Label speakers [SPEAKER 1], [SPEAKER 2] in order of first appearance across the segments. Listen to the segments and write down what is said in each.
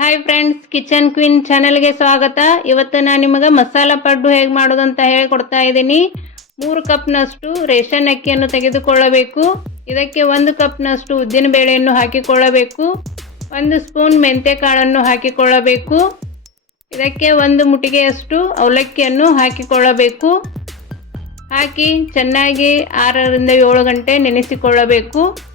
[SPEAKER 1] Hi friends kitchen queen ಚಾನೆಲ್ಗೆ ಸ್ವಾಗತ. ಇವತ್ತು ನಾನು ನಿಮಗೆ ಮಸಾಲ ಪಡ್ಡು ಹೇಗೆ ಮಾಡೋದು ಅಂತ ಹೇಳ್ಕೊಡ್ತಾ ಇದ್ದೀನಿ. ಮೂರು ಕಪ್ನಷ್ಟು ರೇಷನ್ ಅಕ್ಕಿಯನ್ನು ತೆಗೆದುಕೊಳ್ಳಬೇಕು. ಇದಕ್ಕೆ ಒಂದು ಕಪ್ನಷ್ಟು ಉದ್ದಿನ ಬೇಳೆಯನ್ನು ಹಾಕಿಕೊಳ್ಳಬೇಕು. ಒಂದು ಸ್ಪೂನ್ ಮೆಂತ್ಯಕಾಳನ್ನು ಹಾಕಿಕೊಳ್ಳಬೇಕು. ಇದಕ್ಕೆ ಒಂದು ಮುಟಿಗೆಯಷ್ಟು ಅವಲಕ್ಕಿಯನ್ನು ಹಾಕಿಕೊಳ್ಳಬೇಕು. ಹಾಕಿ ಚೆನ್ನಾಗಿ ಆರರಿಂದ ಏಳು ಗಂಟೆ ನೆನೆಸಿಕೊಳ್ಳಬೇಕು.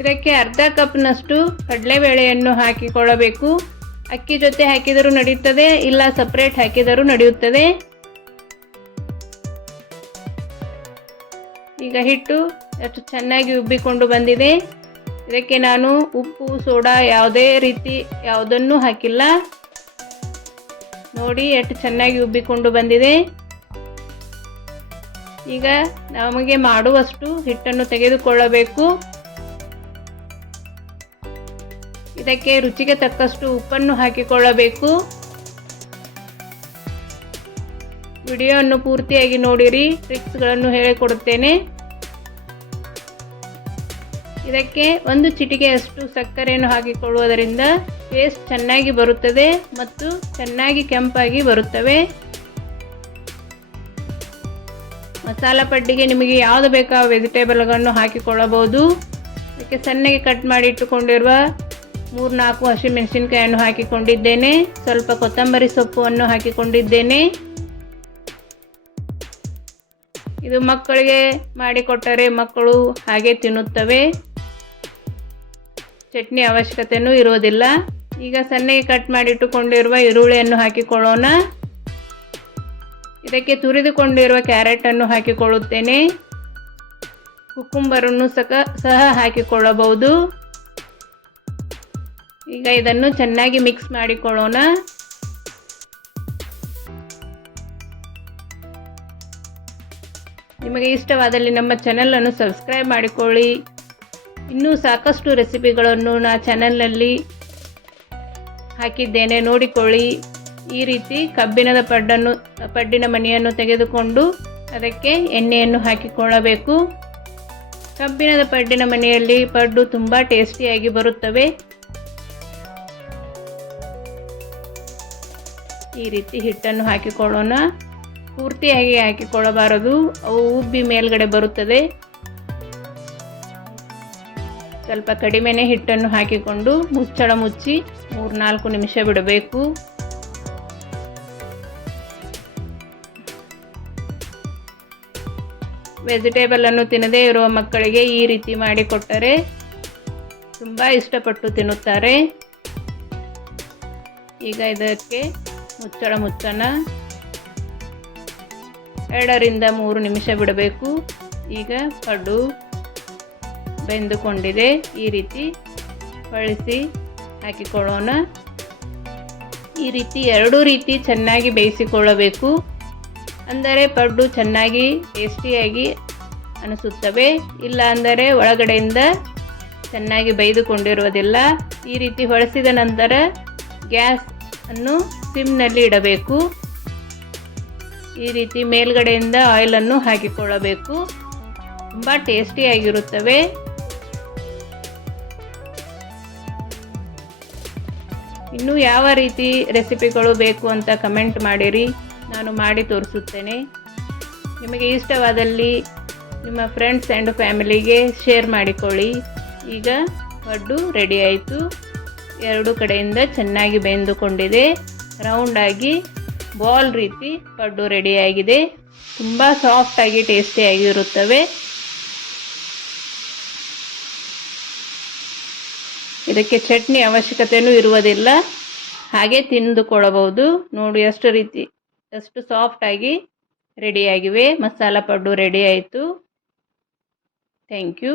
[SPEAKER 1] ಇದಕ್ಕೆ ಅರ್ಧ ಕಪ್ನಷ್ಟು ಕಡಲೆಬೇಳೆಯನ್ನು ಹಾಕಿಕೊಳ್ಳಬೇಕು. ಅಕ್ಕಿ ಜೊತೆ ಹಾಕಿದರೂ ನಡೆಯುತ್ತದೆ ಇಲ್ಲ ಸಪ್ರೇಟ್ ಹಾಕಿದರೂ ನಡೆಯುತ್ತದೆ. ಈಗ ಹಿಟ್ಟು ಎಷ್ಟು ಚೆನ್ನಾಗಿ ಉಬ್ಬಿಕೊಂಡು ಬಂದಿದೆ. ಇದಕ್ಕೆ ನಾನು ಉಪ್ಪು, ಸೋಡಾ ಯಾವುದೇ ರೀತಿ ಯಾವುದನ್ನು ಹಾಕಿಲ್ಲ. ನೋಡಿ ಎಷ್ಟು ಚೆನ್ನಾಗಿ ಉಬ್ಬಿಕೊಂಡು ಬಂದಿದೆ. ಈಗ ನಮಗೆ ಮಾಡುವಷ್ಟು ಹಿಟ್ಟನ್ನು ತೆಗೆದುಕೊಳ್ಳಬೇಕು. ಇದಕ್ಕೆ ರುಚಿಗೆ ತಕ್ಕಷ್ಟು ಉಪ್ಪನ್ನು ಹಾಕಿಕೊಳ್ಳಬೇಕು. ವಿಡಿಯೋವನ್ನು ಪೂರ್ತಿಯಾಗಿ ನೋಡಿರಿ ಟ್ರಿಕ್ಸ್ಗಳನ್ನು ಹೇಳಿಕೊಡುತ್ತೇನೆ. ಇದಕ್ಕೆ ಒಂದು ಚಿಟಿಕೆಯಷ್ಟು ಸಕ್ಕರೆಯನ್ನು ಹಾಕಿಕೊಳ್ಳುವುದರಿಂದ ಟೇಸ್ಟ್ ಚೆನ್ನಾಗಿ ಬರುತ್ತದೆ ಮತ್ತು ಚೆನ್ನಾಗಿ ಕೆಂಪಾಗಿ ಬರುತ್ತವೆ. ಮಸಾಲ ಪಡ್ಡಿಗೆ ನಿಮಗೆ ಯಾವುದು ಬೇಕೋ ಆ ವೆಜಿಟೇಬಲ್ಗಳನ್ನು ಹಾಕಿಕೊಳ್ಳಬಹುದು. ಅದಕ್ಕೆ ಸಣ್ಣಗೆ ಕಟ್ ಮಾಡಿ ಇಟ್ಟುಕೊಂಡಿರುವ ಮೂರು ನಾಲ್ಕು ಹಸಿಮೆಣಸಿನಕಾಯನ್ನು ಹಾಕಿಕೊಂಡಿದ್ದೇನೆ. ಸ್ವಲ್ಪ ಕೊತ್ತಂಬರಿ ಸೊಪ್ಪನ್ನು ಹಾಕಿಕೊಂಡಿದ್ದೇನೆ. ಇದು ಮಕ್ಕಳಿಗೆ ಮಾಡಿಕೊಟ್ಟರೆ ಮಕ್ಕಳು ಹಾಗೆ ತಿನ್ನುತ್ತವೆ. ಚಟ್ನಿ ಅವಶ್ಯಕತೆಯೂ ಇರೋದಿಲ್ಲ. ಈಗ ಸಣ್ಣಗೆ ಕಟ್ ಮಾಡಿಟ್ಟುಕೊಂಡಿರುವ ಈರುಳ್ಳಿಯನ್ನು ಹಾಕಿಕೊಳ್ಳೋಣ. ಇದಕ್ಕೆ ತುರಿದುಕೊಂಡಿರುವ ಕ್ಯಾರೆಟನ್ನು ಹಾಕಿಕೊಳ್ಳುತ್ತೇನೆ. ಕುಕುಂಬರನ್ನು ಸಹ ಸಹ ಹಾಕಿಕೊಳ್ಳಬಹುದು. ಈಗ ಇದನ್ನು ಚೆನ್ನಾಗಿ ಮಿಕ್ಸ್ ಮಾಡಿಕೊಳ್ಳೋಣ ನಿಮಗೆ ಇಷ್ಟವಾದಲ್ಲಿ ನಮ್ಮ ಚಾನಲನ್ನು ಸಬ್ಸ್ಕ್ರೈಬ್ ಮಾಡಿಕೊಳ್ಳಿ. ಇನ್ನೂ ಸಾಕಷ್ಟು ರೆಸಿಪಿಗಳನ್ನು ನಾ ಚಾನೆಲ್ನಲ್ಲಿ ಹಾಕಿದ್ದೇನೆ, ನೋಡಿಕೊಳ್ಳಿ. ಈ ರೀತಿ ಕಬ್ಬಿಣದ ಪಡ್ಡನ್ನು, ಪಡ್ಡಿನ ಮನೆಯನ್ನು ತೆಗೆದುಕೊಂಡು ಅದಕ್ಕೆ ಎಣ್ಣೆಯನ್ನು ಹಾಕಿಕೊಳ್ಳಬೇಕು. ಕಬ್ಬಿಣದ ಪಡ್ಡಿನ ಮನೆಯಲ್ಲಿ ಪಡ್ಡು ತುಂಬ ಟೇಸ್ಟಿಯಾಗಿ ಬರುತ್ತವೆ. ಈ ರೀತಿ ಹಿಟ್ಟನ್ನು ಹಾಕಿಕೊಳ್ಳೋಣ. ಪೂರ್ತಿಯಾಗಿ ಹಾಕಿಕೊಳ್ಳಬಾರದು. ಅವು ಉಬ್ಬಿ ಮೇಲ್ಗಡೆ ಬರುತ್ತದೆ. ಸ್ವಲ್ಪ ಕಡಿಮೆನೇ ಹಿಟ್ಟನ್ನು ಹಾಕಿಕೊಂಡು ಮುಚ್ಚಳ ಮುಚ್ಚಿ ಮೂರು ನಾಲ್ಕು ನಿಮಿಷ ಬಿಡಬೇಕು. ವೆಜಿಟೇಬಲನ್ನು ತಿನ್ನದೇ ಇರುವ ಮಕ್ಕಳಿಗೆ ಈ ರೀತಿ ಮಾಡಿಕೊಟ್ಟರೆ ತುಂಬ ಇಷ್ಟಪಟ್ಟು ತಿನ್ನುತ್ತಾರೆ. ಈಗ ಇದಕ್ಕೆ ಮುಚ್ಚಳ ಮುಚ್ಚನ ಎರಡರಿಂದ ಮೂರು ನಿಮಿಷ ಬಿಡಬೇಕು. ಈಗ ಪಡ್ಡು ಬೆಂದುಕೊಂಡಿದೆ. ಈ ರೀತಿ ಬಳಸಿ ಹಾಕಿಕೊಳ್ಳೋಣ. ಈ ರೀತಿ ಎರಡೂ ರೀತಿ ಚೆನ್ನಾಗಿ ಬೇಯಿಸಿಕೊಳ್ಳಬೇಕು. ಅಂದರೆ ಪಡ್ಡು ಚೆನ್ನಾಗಿ ಟೇಸ್ಟಿಯಾಗಿ ಅನಿಸುತ್ತವೆ. ಇಲ್ಲ ಅಂದರೆ ಒಳಗಡೆಯಿಂದ ಚೆನ್ನಾಗಿ ಬೈದುಕೊಂಡಿರುವುದಿಲ್ಲ ಈ ರೀತಿ ಹೊಳಸಿದ ನಂತರ ಗ್ಯಾಸ್ ಅನ್ನು ಸಿಮ್ನಲ್ಲಿ ಇಡಬೇಕು. ಈ ರೀತಿ ಮೇಲ್ಗಡೆಯಿಂದ ಆಯಿಲನ್ನು ಹಾಕಿಕೊಳ್ಳಬೇಕು. ತುಂಬ ಟೇಸ್ಟಿಯಾಗಿರುತ್ತವೆ ಇನ್ನು ಯಾವ ರೀತಿ ರೆಸಿಪಿಗಳು ಬೇಕು ಅಂತ ಕಮೆಂಟ್ ಮಾಡಿರಿ. ನಾನು ಮಾಡಿ ತೋರಿಸುತ್ತೇನೆ. ನಿಮಗೆ ಇಷ್ಟವಾದಲ್ಲಿ ನಿಮ್ಮ ಫ್ರೆಂಡ್ಸ್ ಆ್ಯಂಡ್ ಫ್ಯಾಮಿಲಿಗೆ ಶೇರ್ ಮಾಡಿಕೊಳ್ಳಿ. ಈಗ ಪಡ್ಡು ರೆಡಿ ಆಯಿತು. ಎರಡು ಕಡೆಯಿಂದ ಚೆನ್ನಾಗಿ ಬೆಂದುಕೊಂಡಿದೆ. ರೌಂಡಾಗಿ ಬಾಲ್ ರೀತಿ ಪಡ್ಡು ರೆಡಿಯಾಗಿದೆ ತುಂಬ ಸಾಫ್ಟಾಗಿ ಟೇಸ್ಟಿಯಾಗಿರುತ್ತವೆ ಇದಕ್ಕೆ ಚಟ್ನಿ ಅವಶ್ಯಕತೆಯೂ ಇರುವುದಿಲ್ಲ. ಹಾಗೆ ತಿಂದುಕೊಳ್ಳಬಹುದು. ನೋಡಿ ಎಷ್ಟು ರೀತಿ ಎಷ್ಟು ಸಾಫ್ಟಾಗಿ ರೆಡಿಯಾಗಿವೆ ಮಸಾಲ ಪಡ್ಡು ರೆಡಿ ಆಯಿತು. Thank you